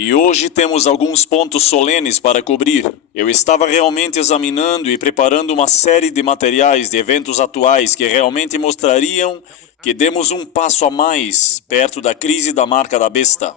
E hoje temos alguns pontos solenes para cobrir. Eu estava realmente examinando e preparando uma série de materiais de eventos atuais que realmente mostrariam que demos um passo a mais perto da crise da marca da besta.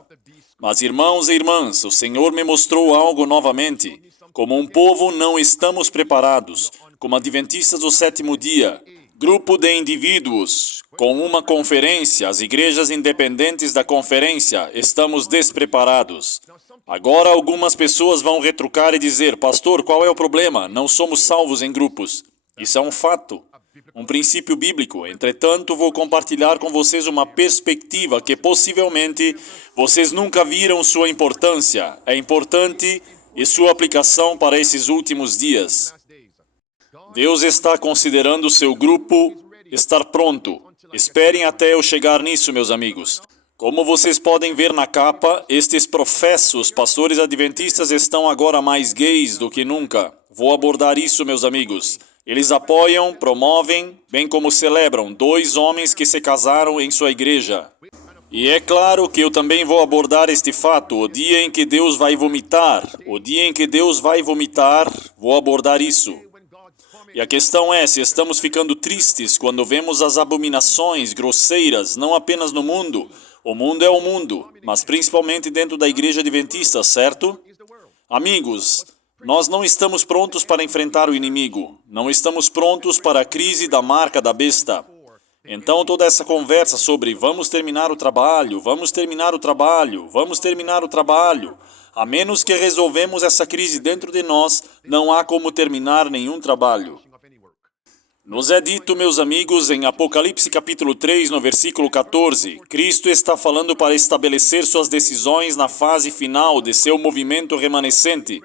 Mas, irmãos e irmãs, o Senhor me mostrou algo novamente. Como um povo, não estamos preparados. Como adventistas do sétimo dia, grupo de indivíduos, com uma conferência, as igrejas independentes da conferência, estamos despreparados. Agora algumas pessoas vão retrucar e dizer: pastor, qual é o problema? Não somos salvos em grupos. Isso é um fato, um princípio bíblico. Entretanto, vou compartilhar com vocês uma perspectiva que possivelmente vocês nunca viram sua importância. É importante e sua aplicação para esses últimos dias. Deus está considerando seu grupo estar pronto. Esperem até eu chegar nisso, meus amigos. Como vocês podem ver na capa, estes professos pastores adventistas estão agora mais gays do que nunca. Vou abordar isso, meus amigos. Eles apoiam, promovem, bem como celebram 2 homens que se casaram em sua igreja. E é claro que eu também vou abordar este fato, o dia em que Deus vai vomitar. O dia em que Deus vai vomitar, vou abordar isso. E a questão é se estamos ficando tristes quando vemos as abominações grosseiras, não apenas no mundo. O mundo é o mundo, mas principalmente dentro da igreja adventista, certo? Amigos, nós não estamos prontos para enfrentar o inimigo. Não estamos prontos para a crise da marca da besta. Então toda essa conversa sobre vamos terminar o trabalho, a menos que resolvemos essa crise dentro de nós, não há como terminar nenhum trabalho. Nos é dito, meus amigos, em Apocalipse capítulo 3, no versículo 14, Cristo está falando para estabelecer suas decisões na fase final de seu movimento remanescente.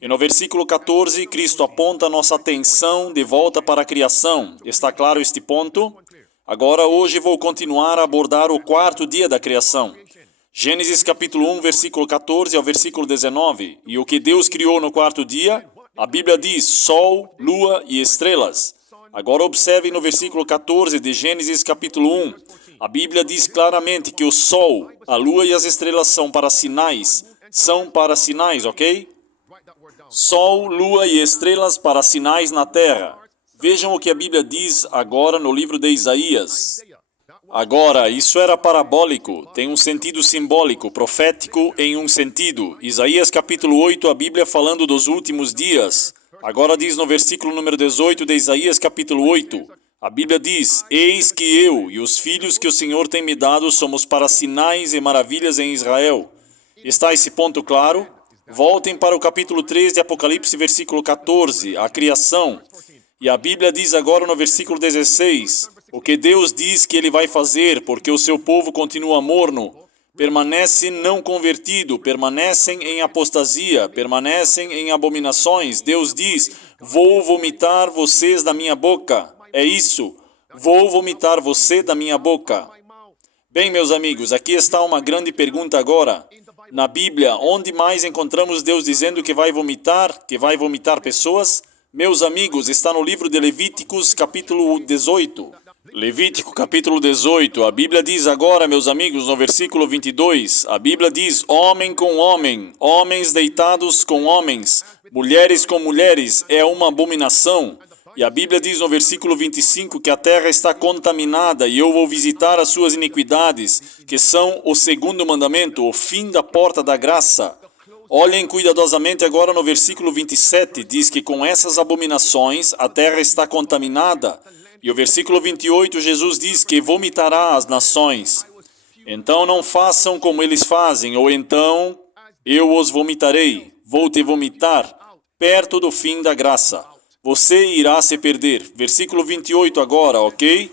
E no versículo 14, Cristo aponta nossa atenção de volta para a criação. Está claro este ponto? Agora, hoje, vou continuar a abordar o 4º dia da criação. Gênesis capítulo 1, versículo 14 ao versículo 19. E o que Deus criou no 4º dia? A Bíblia diz sol, lua e estrelas. Agora observem no versículo 14 de Gênesis capítulo 1. A Bíblia diz claramente que o sol, a lua e as estrelas são para sinais. São para sinais, ok? Sol, lua e estrelas para sinais na terra. Vejam o que a Bíblia diz agora no livro de Isaías. Agora, isso era parabólico, tem um sentido simbólico, profético em um sentido. Isaías capítulo 8, a Bíblia falando dos últimos dias. Agora diz no versículo número 18 de Isaías capítulo 8, a Bíblia diz: eis que eu e os filhos que o Senhor tem me dado somos para sinais e maravilhas em Israel. Está esse ponto claro? Voltem para o capítulo 3 de Apocalipse, versículo 14, a criação. E a Bíblia diz agora no versículo 16, o que Deus diz que Ele vai fazer, porque o seu povo continua morno, permanece não convertido, permanecem em apostasia, permanecem em abominações. Deus diz, vou vomitar vocês da minha boca. É isso, vou vomitar você da minha boca. Bem, meus amigos, aqui está uma grande pergunta agora. Na Bíblia, onde mais encontramos Deus dizendo que vai vomitar pessoas? Meus amigos, está no livro de Levíticos, capítulo 18. Levítico, capítulo 18. A Bíblia diz agora, meus amigos, no versículo 22, a Bíblia diz, homem com homem, homens deitados com homens, mulheres com mulheres, é uma abominação. E a Bíblia diz no versículo 25 que a terra está contaminada e eu vou visitar as suas iniquidades, que são o 2º mandamento, o fim da porta da graça. Olhem cuidadosamente agora no versículo 27, diz que com essas abominações a terra está contaminada. E o versículo 28, Jesus diz que vomitará as nações. Então não façam como eles fazem, ou então eu os vomitarei, vou te vomitar, perto do fim da graça. Você irá se perder. Versículo 28 agora, ok?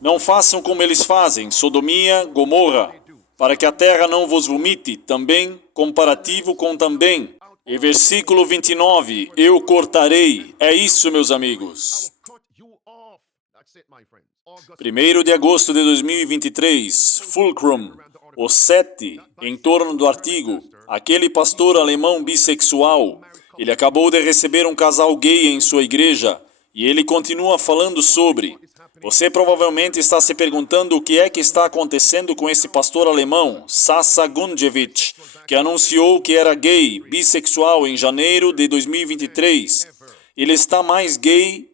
Não façam como eles fazem, sodomia, Gomorra, para que a terra não vos vomite, também, comparativo com também. E versículo 29, eu cortarei. É isso, meus amigos. 1º de agosto de 2023, Fulcrum, o 7, em torno do artigo, aquele pastor alemão bissexual, ele acabou de receber um casal gay em sua igreja, e ele continua falando sobre Você provavelmente está se perguntando o que é que está acontecendo com esse pastor alemão, Sasa Gundjevich, que anunciou que era gay, bissexual em janeiro de 2023. Ele está mais gay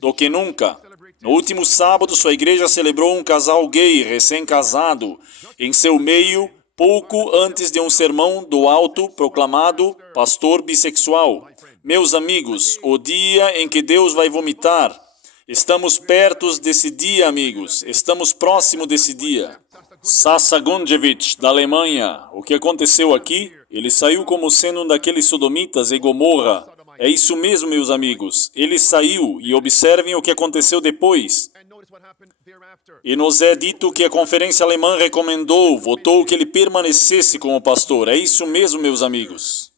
do que nunca. No último sábado, sua igreja celebrou um casal gay recém-casado em seu meio, pouco antes de um sermão do alto proclamado pastor bissexual. Meus amigos, o dia em que Deus vai vomitar. Estamos perto desse dia, amigos. Estamos próximo desse dia. Sasa Gundjevich, da Alemanha. O que aconteceu aqui? Ele saiu como sendo um daqueles sodomitas e Gomorra. É isso mesmo, meus amigos. Ele saiu e observem o que aconteceu depois. E nos é dito que a conferência alemã recomendou, votou que ele permanecesse como pastor. É isso mesmo, meus amigos.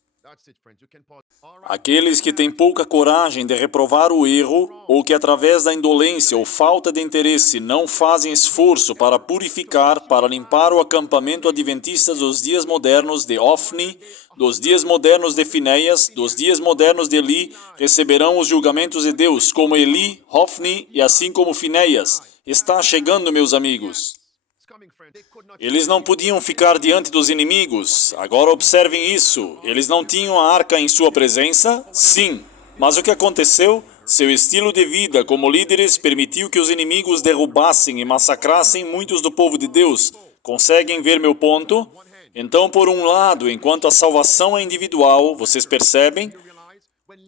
Aqueles que têm pouca coragem de reprovar o erro, ou que através da indolência ou falta de interesse não fazem esforço para purificar, para limpar o acampamento adventista dos dias modernos de Ofni, dos dias modernos de Finéias, dos dias modernos de Eli, receberão os julgamentos de Deus, como Eli, Ofni e assim como Finéias. Está chegando, meus amigos. Eles não podiam ficar diante dos inimigos. Agora observem isso. Eles não tinham a arca em sua presença? Sim. Mas o que aconteceu? Seu estilo de vida como líderes permitiu que os inimigos derrubassem e massacrassem muitos do povo de Deus. Conseguem ver meu ponto? Então, por um lado, enquanto a salvação é individual, vocês percebem?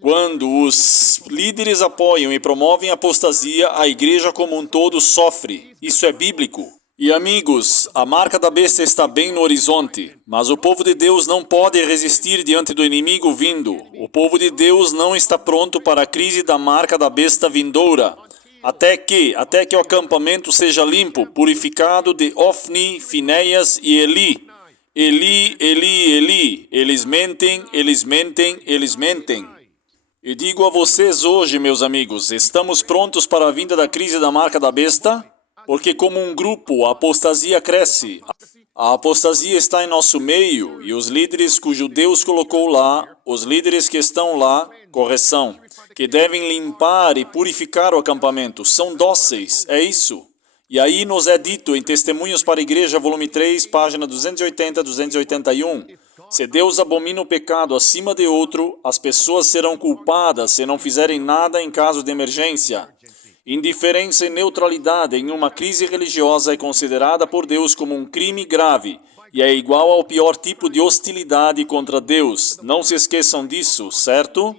Quando os líderes apoiam e promovem a apostasia, a igreja como um todo sofre. Isso é bíblico. E amigos, a marca da besta está bem no horizonte, mas o povo de Deus não pode resistir diante do inimigo vindo. O povo de Deus não está pronto para a crise da marca da besta vindoura. Até que o acampamento seja limpo, purificado de Ofni, Finéias e Eli. Eli, Eli, Eli. Eles mentem, eles mentem, eles mentem. E digo a vocês hoje, meus amigos, estamos prontos para a vinda da crise da marca da besta? Porque como um grupo, a apostasia cresce. A apostasia está em nosso meio e os líderes cujo Deus colocou lá, os líderes que estão lá, correção, que devem limpar e purificar o acampamento, são dóceis, é isso. E aí nos é dito em Testemunhos para a Igreja, volume 3, página 280, 281, se Deus abomina o pecado acima de outro, as pessoas serão culpadas se não fizerem nada em caso de emergência. Indiferença e neutralidade em uma crise religiosa é considerada por Deus como um crime grave e é igual ao pior tipo de hostilidade contra Deus. Não se esqueçam disso, certo?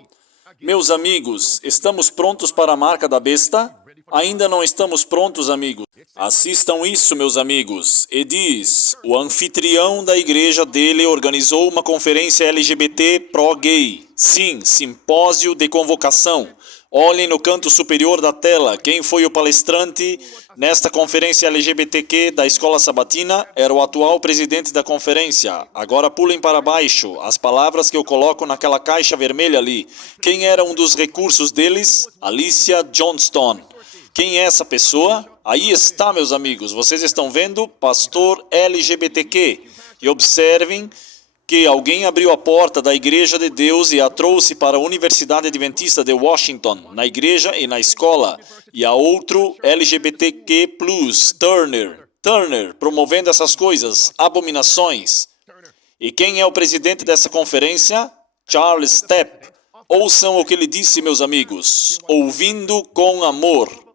Meus amigos, estamos prontos para a marca da besta? Ainda não estamos prontos, amigos. Assistam isso, meus amigos. E diz, o anfitrião da igreja dele organizou uma conferência LGBT pró-gay. Sim, simpósio de convocação. Olhem no canto superior da tela. Quem foi o palestrante nesta conferência LGBTQ da Escola Sabatina era o atual presidente da conferência. Agora pulem para baixo as palavras que eu coloco naquela caixa vermelha ali. Quem era um dos recursos deles? Alicia Johnston. Quem é essa pessoa? Aí está, meus amigos. Vocês estão vendo? Pastor LGBTQ. E observem que alguém abriu a porta da Igreja de Deus e a trouxe para a Universidade Adventista de Washington, na igreja e na escola. E a outro LGBTQ+, Turner, promovendo essas coisas, abominações. E quem é o presidente dessa conferência? Charles Stepp. Ouçam o que ele disse, meus amigos. Ouvindo com amor.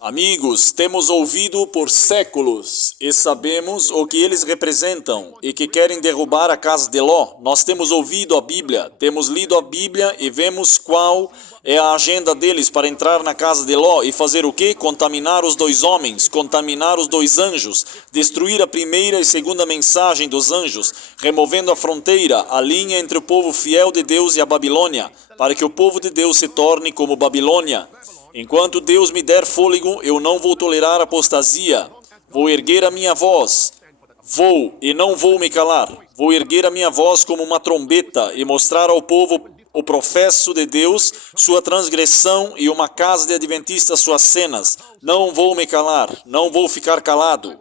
Amigos, temos ouvido por séculos e sabemos o que eles representam e que querem derrubar a casa de Ló. Nós temos ouvido a Bíblia, temos lido a Bíblia e vemos qual é a agenda deles para entrar na casa de Ló e fazer o quê? Contaminar os dois homens, contaminar os dois anjos, destruir a primeira e segunda mensagem dos anjos, removendo a fronteira, a linha entre o povo fiel de Deus e a Babilônia, para que o povo de Deus se torne como Babilônia. Enquanto Deus me der fôlego, eu não vou tolerar apostasia. Vou erguer a minha voz. Vou e não vou me calar. Vou erguer a minha voz como uma trombeta e mostrar ao povo o professo de Deus, sua transgressão e uma casa de adventistas suas cenas. Não vou me calar. Não vou ficar calado.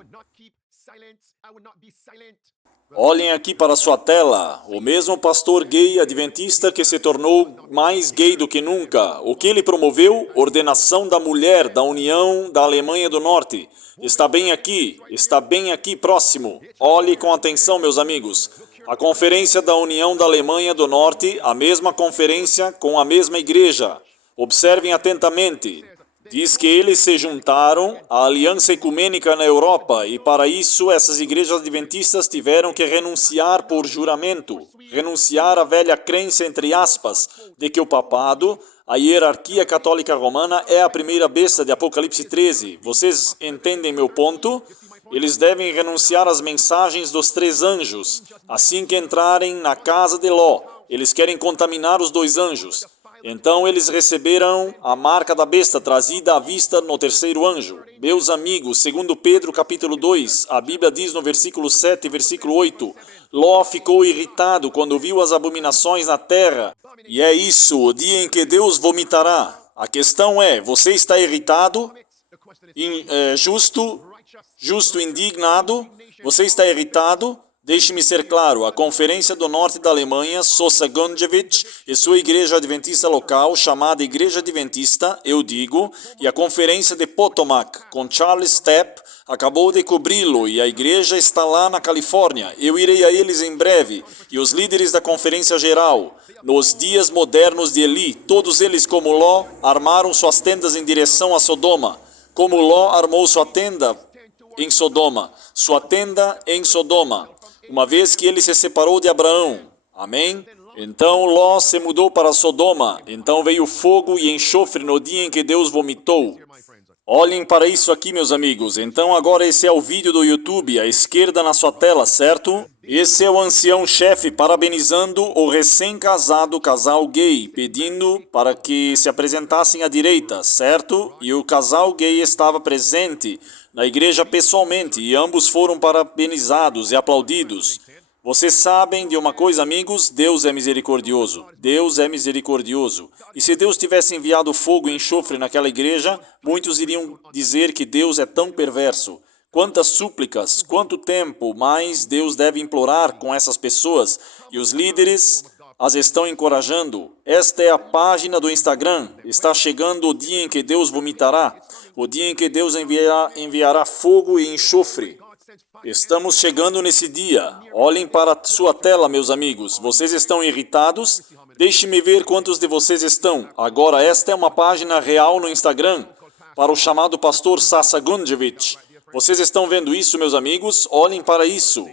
Olhem aqui para sua tela. O mesmo pastor gay adventista que se tornou mais gay do que nunca. O que ele promoveu? Ordenação da mulher da União da Alemanha do Norte. Está bem aqui próximo. Olhe com atenção, meus amigos. A Conferência da União da Alemanha do Norte, a mesma conferência com a mesma igreja. Observem atentamente. Diz que eles se juntaram à Aliança Ecumênica na Europa e para isso essas igrejas adventistas tiveram que renunciar por juramento, renunciar à velha crença, entre aspas, de que o papado, a hierarquia católica romana, é a primeira besta de Apocalipse 13. Vocês entendem meu ponto? Eles devem renunciar às mensagens dos 3 anjos. Assim que entrarem na casa de Ló, eles querem contaminar os 2 anjos. Então eles receberão a marca da besta trazida à vista no 3º anjo. Meus amigos, segundo Pedro capítulo 2, a Bíblia diz no versículo 7 e versículo 8, Ló ficou irritado quando viu as abominações na terra. E é isso, o dia em que Deus vomitará. A questão é, você está irritado, justo, indignado, você está irritado? Deixe-me ser claro, a Conferência do Norte da Alemanha, Sosa Gunjevich, e sua igreja adventista local, chamada Igreja Adventista, eu digo, e a Conferência de Potomac, com Charles Stepp, acabou de cobri-lo e a igreja está lá na Califórnia. Eu irei a eles em breve, e os líderes da Conferência Geral, nos dias modernos de Eli, todos eles como Ló, armaram suas tendas em direção a Sodoma, como Ló armou sua tenda em Sodoma, uma vez que ele se separou de Abraão. Amém? Então Ló se mudou para Sodoma. Então veio fogo e enxofre no dia em que Deus vomitou. Olhem para isso aqui, meus amigos. Então agora esse é o vídeo do YouTube, à esquerda na sua tela, certo? Esse é o ancião-chefe parabenizando o recém-casado casal gay, pedindo para que se apresentassem à direita, certo? E o casal gay estava presente na igreja pessoalmente e ambos foram parabenizados e aplaudidos. Vocês sabem de uma coisa, amigos? Deus é misericordioso. Deus é misericordioso. E se Deus tivesse enviado fogo e enxofre naquela igreja, muitos iriam dizer que Deus é tão perverso. Quantas súplicas, quanto tempo mais Deus deve implorar com essas pessoas? E os líderes as estão encorajando. Esta é a página do Instagram. Está chegando o dia em que Deus vomitará. O dia em que Deus enviará fogo e enxofre. Estamos chegando nesse dia. Olhem para sua tela, meus amigos. Vocês estão irritados? Deixe-me ver quantos de vocês estão. Agora, esta é uma página real no Instagram para o chamado pastor Sasa Gunjevich. Vocês estão vendo isso, meus amigos? Olhem para isso.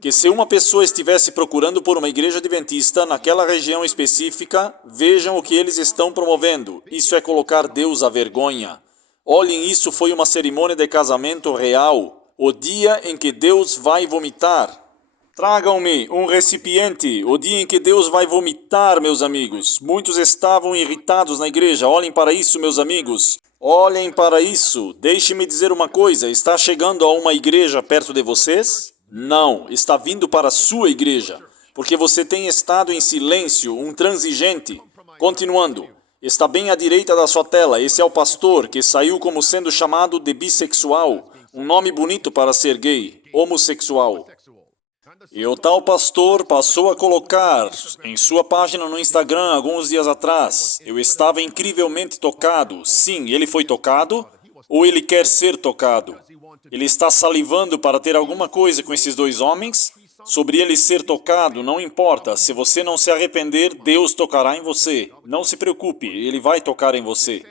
Que se uma pessoa estivesse procurando por uma igreja adventista naquela região específica, vejam o que eles estão promovendo. Isso é colocar Deus à vergonha. Olhem, isso foi uma cerimônia de casamento real. O dia em que Deus vai vomitar. Tragam-me um recipiente. O dia em que Deus vai vomitar, meus amigos. Muitos estavam irritados na igreja. Olhem para isso, meus amigos. Olhem para isso. Deixe-me dizer uma coisa. Está chegando a uma igreja perto de vocês? Não. Está vindo para a sua igreja. Porque você tem estado em silêncio, um transigente. Continuando. Está bem à direita da sua tela. Esse é o pastor que saiu como sendo chamado de bissexual. Um nome bonito para ser gay, homossexual. E o tal pastor passou a colocar em sua página no Instagram alguns dias atrás. Eu estava incrivelmente tocado. Sim, ele foi tocado ou ele quer ser tocado? Ele está salivando para ter alguma coisa com esses 2 homens? Sobre ele ser tocado, não importa. Se você não se arrepender, Deus tocará em você. Não se preocupe, ele vai tocar em você.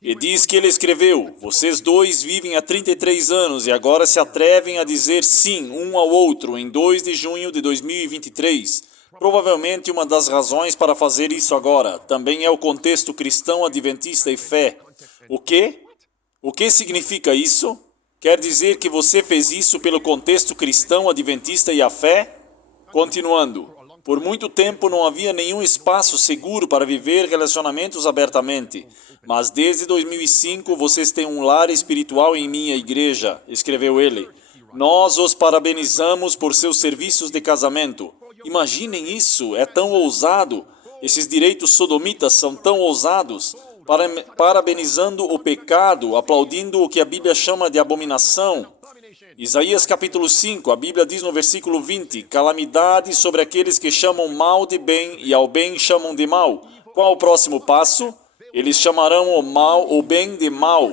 E diz que ele escreveu, vocês 2 vivem há 33 anos e agora se atrevem a dizer sim um ao outro em 2 de junho de 2023. Provavelmente uma das razões para fazer isso agora também é o contexto cristão, adventista e fé. O quê? O que significa isso? Quer dizer que você fez isso pelo contexto cristão, adventista e a fé? Continuando. Por muito tempo não havia nenhum espaço seguro para viver relacionamentos abertamente. Mas desde 2005 vocês têm um lar espiritual em minha igreja, escreveu ele. Nós os parabenizamos por seus serviços de casamento. Imaginem isso, é tão ousado. Esses direitos sodomitas são tão ousados. Parabenizando o pecado, aplaudindo o que a Bíblia chama de abominação. Isaías capítulo 5, a Bíblia diz no versículo 20, calamidade sobre aqueles que chamam mal de bem e ao bem chamam de mal. Qual o próximo passo? Eles chamarão o bem de mal.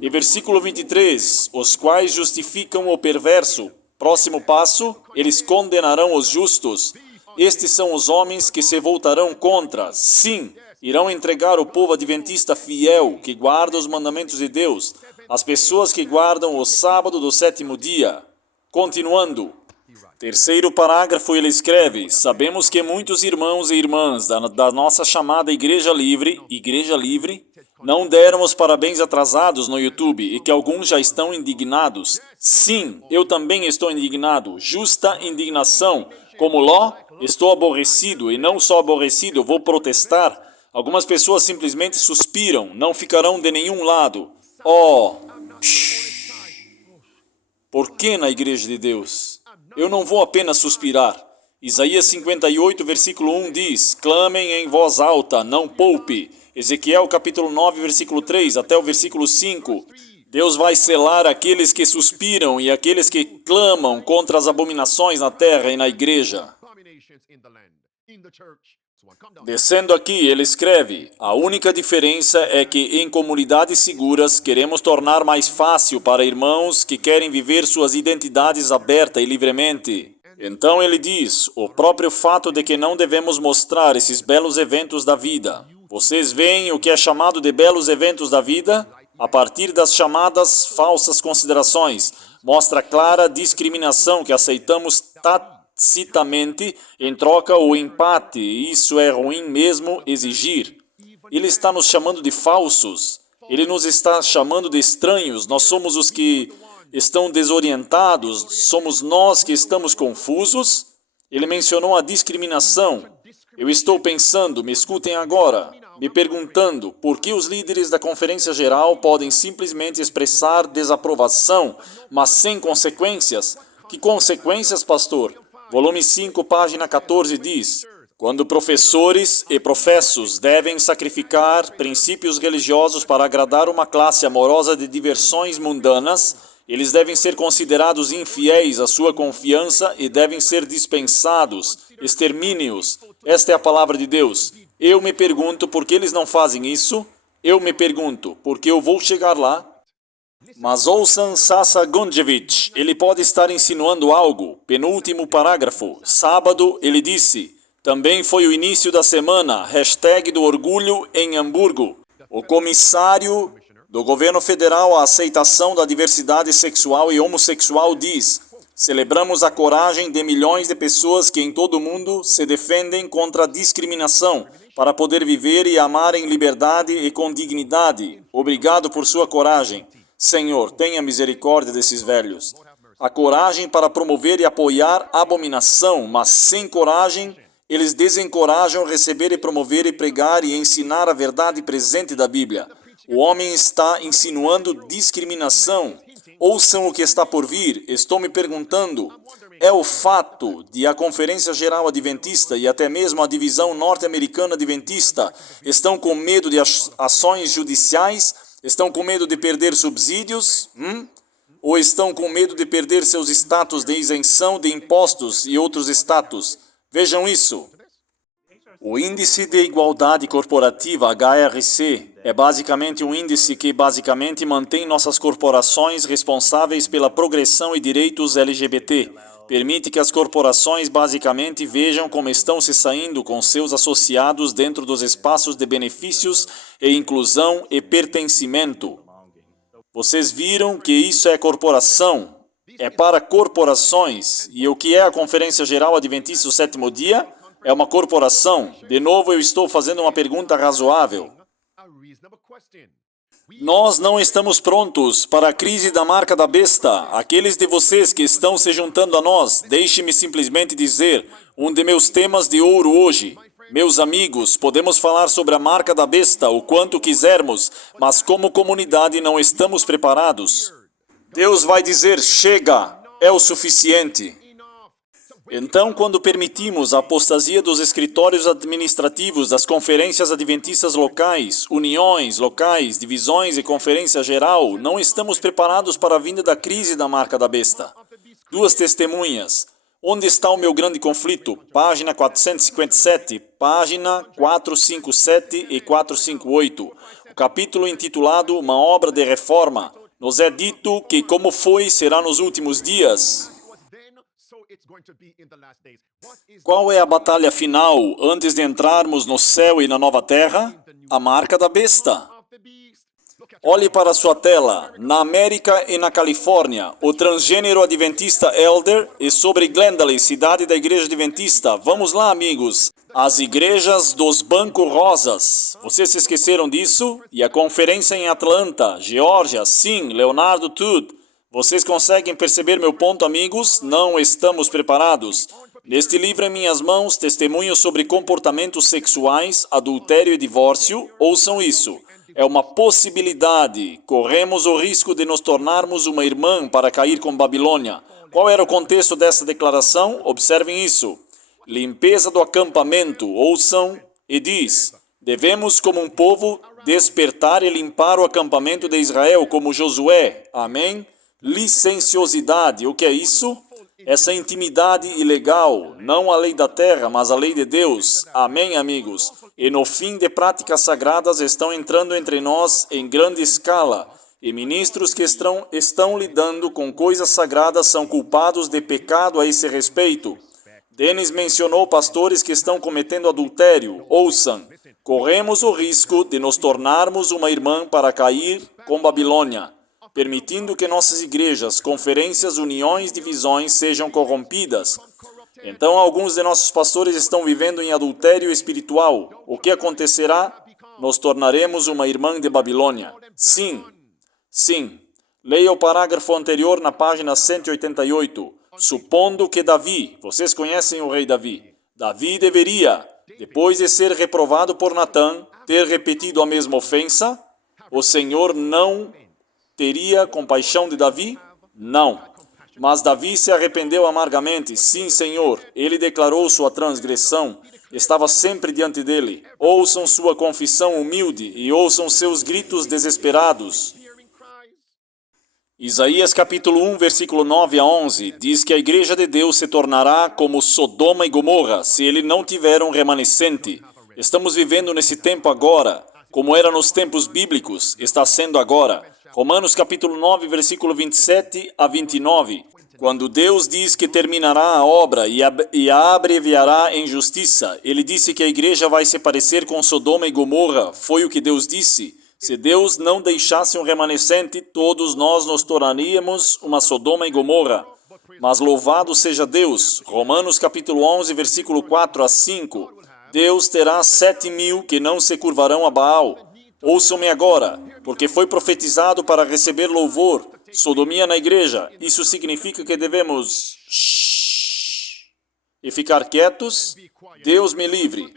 E versículo 23, os quais justificam o perverso. Próximo passo, eles condenarão os justos. Estes são os homens que se voltarão contra. Sim, irão entregar o povo adventista fiel, que guarda os mandamentos de Deus, as pessoas que guardam o sábado do sétimo dia. Continuando. Terceiro parágrafo, ele escreve, sabemos que muitos irmãos e irmãs da nossa chamada Igreja Livre, não deram os parabéns atrasados no YouTube e que alguns já estão indignados. Sim, eu também estou indignado. Justa indignação. Como Ló, estou aborrecido e não só aborrecido, eu vou protestar. Algumas pessoas simplesmente suspiram, não ficarão de nenhum lado. Por que na Igreja de Deus? Eu não vou apenas suspirar. Isaías 58, versículo 1 diz, clamem em voz alta, não poupe. Ezequiel capítulo 9, versículo 3 até o versículo 5. Deus vai selar aqueles que suspiram e aqueles que clamam contra as abominações na terra e na igreja. Descendo aqui, ele escreve, a única diferença é que em comunidades seguras queremos tornar mais fácil para irmãos que querem viver suas identidades aberta e livremente. Então ele diz, o próprio fato de que não devemos mostrar esses belos eventos da vida. Vocês veem o que é chamado de belos eventos da vida? A partir das chamadas falsas considerações, mostra clara discriminação que aceitamos tacitamente em troca ou empate, e isso é ruim mesmo exigir. Ele está nos chamando de falsos, ele nos está chamando de estranhos, nós somos os que estão desorientados, somos nós que estamos confusos. Ele mencionou a discriminação. Eu estou pensando, me escutem agora, me perguntando por que os líderes da Conferência Geral podem simplesmente expressar desaprovação, mas sem consequências. Que consequências, pastor? Volume 5, página 14 diz, quando professores e professos devem sacrificar princípios religiosos para agradar uma classe amorosa de diversões mundanas, eles devem ser considerados infiéis à sua confiança e devem ser dispensados, extermínios. Esta é a palavra de Deus. Eu me pergunto por que eles não fazem isso. Eu me pergunto porque eu vou chegar lá. Mas ouçam Sasa Gonjevich, ele pode estar insinuando algo. Penúltimo parágrafo. Sábado, ele disse, também foi o início da semana, hashtag do orgulho em Hamburgo. O comissário do governo federal à aceitação da diversidade sexual e homossexual diz, celebramos a coragem de milhões de pessoas que em todo o mundo se defendem contra a discriminação para poder viver e amar em liberdade e com dignidade. Obrigado por sua coragem. Senhor, tenha misericórdia desses velhos. A coragem para promover e apoiar a abominação, mas sem coragem, eles desencorajam receber e promover e pregar e ensinar a verdade presente da Bíblia. O homem está insinuando discriminação. Ouçam o que está por vir. Estou me perguntando, é o fato de a Conferência Geral Adventista e até mesmo a Divisão Norte-Americana Adventista estão com medo de ações judiciais? Estão com medo de perder subsídios? Ou estão com medo de perder seus status de isenção de impostos e outros status? Vejam isso. O Índice de Igualdade Corporativa, HRC, é basicamente um índice que mantém nossas corporações responsáveis pela progressão e direitos LGBT. Permite que as corporações basicamente vejam como estão se saindo com seus associados dentro dos espaços de benefícios e inclusão e pertencimento. Vocês viram que isso é corporação? É para corporações. E o que é a Conferência Geral Adventista do Sétimo Dia? É uma corporação. De novo, eu estou fazendo uma pergunta razoável. Nós não estamos prontos para a crise da marca da besta. Aqueles de vocês que estão se juntando a nós, deixe-me simplesmente dizer, um de meus temas de ouro hoje. Meus amigos, podemos falar sobre a marca da besta o quanto quisermos, mas como comunidade não estamos preparados. Deus vai dizer, chega, é o suficiente. Então, quando permitimos a apostasia dos escritórios administrativos, das conferências adventistas locais, uniões locais, divisões e conferência geral, não estamos preparados para a vinda da crise da marca da besta. Duas testemunhas. Onde está o meu grande conflito? Página 457, página 457 e 458. O capítulo intitulado Uma Obra de Reforma. Nos é dito que como foi, será nos últimos dias. Qual é a batalha final antes de entrarmos no céu e na nova terra? A marca da besta. Olhe para a sua tela. Na América e na Califórnia, o transgênero adventista Elder e sobre Glendale, cidade da igreja adventista. Vamos lá, amigos. As igrejas dos bancos rosas. Vocês se esqueceram disso? E a conferência em Atlanta, Geórgia, sim, Leonardo Todd. Vocês conseguem perceber meu ponto, amigos? Não estamos preparados. Neste livro em minhas mãos, testemunhos sobre comportamentos sexuais, adultério e divórcio. Ouçam isso. É uma possibilidade. Corremos o risco de nos tornarmos uma irmã para cair com Babilônia. Qual era o contexto dessa declaração? Observem isso. Limpeza do acampamento. Ouçam e diz: devemos, como um povo, despertar e limpar o acampamento de Israel, como Josué. Amém? Licenciosidade. O que é isso? Essa intimidade ilegal, não a lei da terra, mas a lei de Deus. Amém, amigos? E no fim de práticas sagradas estão entrando entre nós em grande escala. E ministros que estão lidando com coisas sagradas são culpados de pecado a esse respeito. Denis mencionou pastores que estão cometendo adultério. Ouçam, corremos o risco de nos tornarmos uma irmã para cair com Babilônia, permitindo que nossas igrejas, conferências, uniões, divisões sejam corrompidas. Então, alguns de nossos pastores estão vivendo em adultério espiritual. O que acontecerá? Nos tornaremos uma irmã de Babilônia. Sim, sim. Leia o parágrafo anterior na página 188. Supondo que Davi, vocês conhecem o rei Davi, Davi deveria, depois de ser reprovado por Natã, ter repetido a mesma ofensa, o Senhor não teria compaixão de Davi? Não. Mas Davi se arrependeu amargamente. Sim, Senhor. Ele declarou sua transgressão. Estava sempre diante dele. Ouçam sua confissão humilde e ouçam seus gritos desesperados. Isaías capítulo 1, versículo 9 a 11, diz que a igreja de Deus se tornará como Sodoma e Gomorra, se ele não tiver um remanescente. Estamos vivendo nesse tempo agora, como era nos tempos bíblicos, está sendo agora. Romanos capítulo 9, versículo 27 a 29. Quando Deus diz que terminará a obra e a abreviará em justiça, ele disse que a igreja vai se parecer com Sodoma e Gomorra. Foi o que Deus disse. Se Deus não deixasse um remanescente, todos nós nos tornaríamos uma Sodoma e Gomorra. Mas louvado seja Deus. Romanos capítulo 11, versículo 4 a 5. Deus terá 7.000 que não se curvarão a Baal. Ouçam-me agora, porque foi profetizado para receber louvor. Sodomia na igreja. Isso significa que devemos e ficar quietos? Deus me livre.